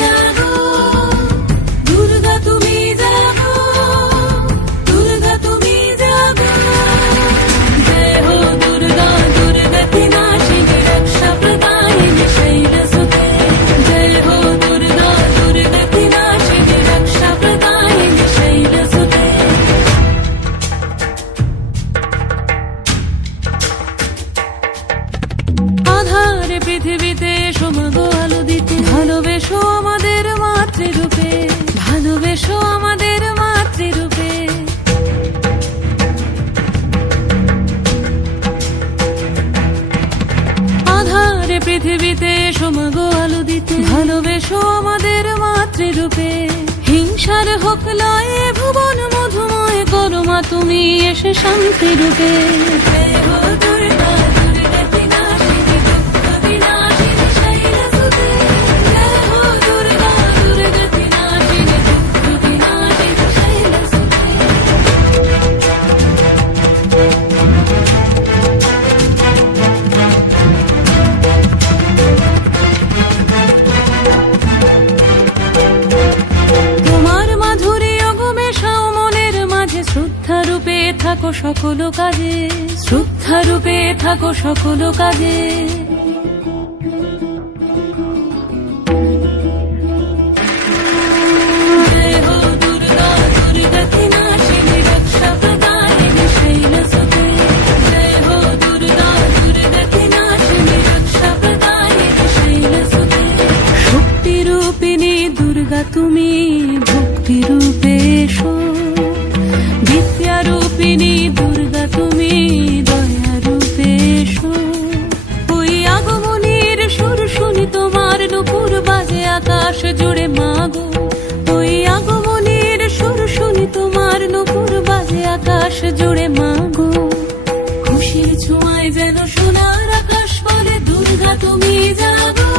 জাগো, দুর্গা তুমি জাগো, দুর্গা তুমি জাগো। জয় হো দুর্গা, দুর্গতি নাশিনী রক্ষা প্রদায়িনী শৈলসুতে। জয় হো দুর্গা, দুর্গতি নাশিনী রক্ষা প্রদায়িনী শৈলসুতে। আধারে পৃথিবীতে এসো মাগো আলো দিতে, ভালোবেসো আমাদের মাতৃরূপে, ভালোবেসো আমাদের মাতৃরূপে। আধারে পৃথিবীতে এসো মাগো আলো দিতে, ভালোবেসো আমাদের মাতৃরূপে। হিংসার হোক লয় এ ভুবন মধুময়, করো মা তুমি এসে শান্তিরূপে। জয় হো দুর্গা, দুর্গতি নাশিনী দুঃখ বিনাশিনী শৈলসুতে। জয় হো দুর্গা, দুর্গতি নাশিনী দুঃখ বিনাশিনী শৈলসুতে। তোমার মাধুরী অগমেশাও মনের মাঝে, শ্রদ্ধা রূপে থাকো সকল কাজে, শ্রদ্ধা রূপে থাকো সকল কাজে। জয় হো দুর্গা, দুর্গতি নাশিনী রক্ষা প্রদায়িনী শৈলসুতে। জয় হো দুর্গা, দুর্গতি নাশিনী রক্ষা প্রদায়িনী শৈলসুতে। শক্তি রূপিণী দুর্গা তুমি ভক্তি রূপে এসো, বিদ্যা রূপিণী দুর্গা তুমি দয়া রূপে এসো। ওই আগমনীর সুর শুনি তোমার নুপুর বাজে আকাশ জুড়ে মাগো। ওই আগমনীর সুর শুনি তোমার নুপুর বাজে আকাশ জুড়ে মাগো। খুশির ছোঁয়ায় যেন সোনার আকাশ বলে দুর্গা তুমি জাগো।